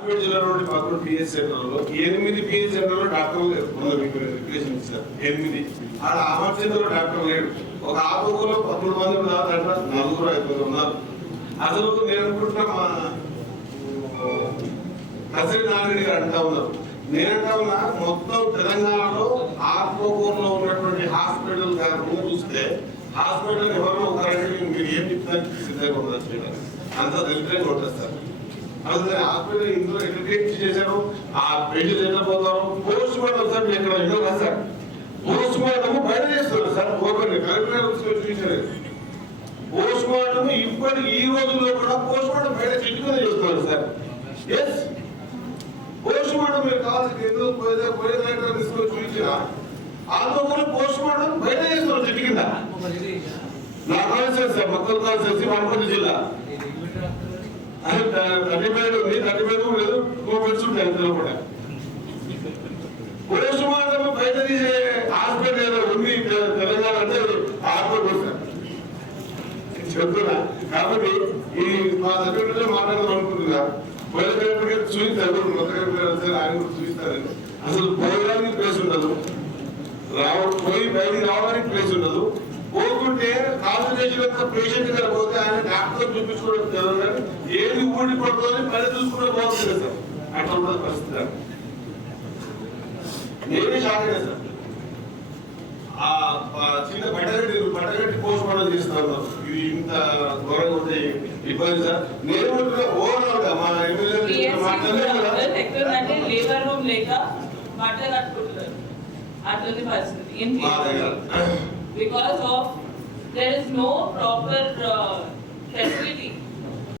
సిద్దిపేట జిల్లా నుండి మాత్రం సెంటర్లో ఎనిమిది పిహెచ్ సెంటర్లో డాక్టర్లు లేరు. మొన్న మీకు ఇచ్చారు ఎనిమిది. ఆడ అమర్చింద్రలో డాక్టర్ లేడు. ఒక ఆపూర్లో పదమూడు మంది ఉన్నారంట. దాంట్లో నలుగురు ఐదుగురు ఉన్నారు అసలు నేను అనుకుంటున్నా మా కసిరి నారాయణ గారు అంటా ఉన్నారు. నేనంటా ఉన్నా మొత్తం తెలంగాణలో ఆత్మకూరులో ఉన్నటువంటి హాస్పిటల్ గారు చూస్తే హాస్పిటల్ ఎవరో ఒకరంటే మీరు ఏం చెప్తారు సిద్ధంగా ఉండదు అంత దళితంగా ఉంటుంది సార్. అందుకని హాస్పిటల్ ఇందులో ఎడ్యుకేట్ చేశాను ఆ పేజీలు ఎట్లా పోతాను పోస్ట్ మార్టం సార్ మీరు ఎక్కడ వినో కదా సార్. పోస్ట్ మార్టం బయట చేస్తున్నారు సార్. ఓపెన్ కలెక్టర్ చూసారు పోస్ట్ మార్టం ఇప్పటి ఈ రోజుల్లో కూడా పోస్ట్ మార్టం బయట చెట్టు మీద చేస్తున్నారు సార్. ఎస్ పోస్ట్ మార్టం మీరు కావాల్సిన ఎందుకు పోయేదా పోయే కలెక్టర్ తీసుకొని చూపించిన ఆందోళన పోస్ట్ మార్టం బయట చేస్తున్నారు చెట్టు కింద. నాకు కాన్సెన్స్ సార్ మొక్కలు కాన్సెన్స్ వనపర్తి జిల్లా. అది తగ్గిపోయేది ఉంది తగ్గిపోయేది లేదు కోపెట్స్ ఉంటాయి అందులో కూడా. బయట తీసే హాస్పిటల్ ఏదో ఉంది తెలంగాణ అంటే హాస్పిటల్ చెప్తున్నా. కాబట్టి ఈ మా దగ్గర మాట్లాడదాం అనుకుంటున్నా. పోయిన పేపర్ చూపిస్తారు ఆయన కూడా అసలు పోయడానికి ప్లేస్ ఉండదు. రావ పోయి బయటికి రావడానికి ప్లేస్ ఉండదు. పోకుంటే కాన్సన్ట్రేషన్ పేషెంట్ గారు పోతే ఆయన డాక్టర్ చూపించుకోవడం తెలియదు ఏది ఊడి పడుతుంది పని చూసుకుంటే పోతుంది సార్. అట్లా ఉంటుంది పరిస్థితి నేనే షాక్ సార్. ఆ చిన్న బట్టగట్టి బట్టగట్టి పోస్ట్ మార్టం చేస్తున్నారు. ఇది ఇంత ఘోరంగా ఉంటే ఇబ్బంది సార్. నేను ఓవరాల్గా మా ఎమ్మెల్యే మాట్లాడలేదు ఎక్కడంటే లేబర్ రూమ్ లేక బట్టలు కట్టుకుంటున్నారు. అట్లని పరిస్థితి. because of there is no proper uh, facility.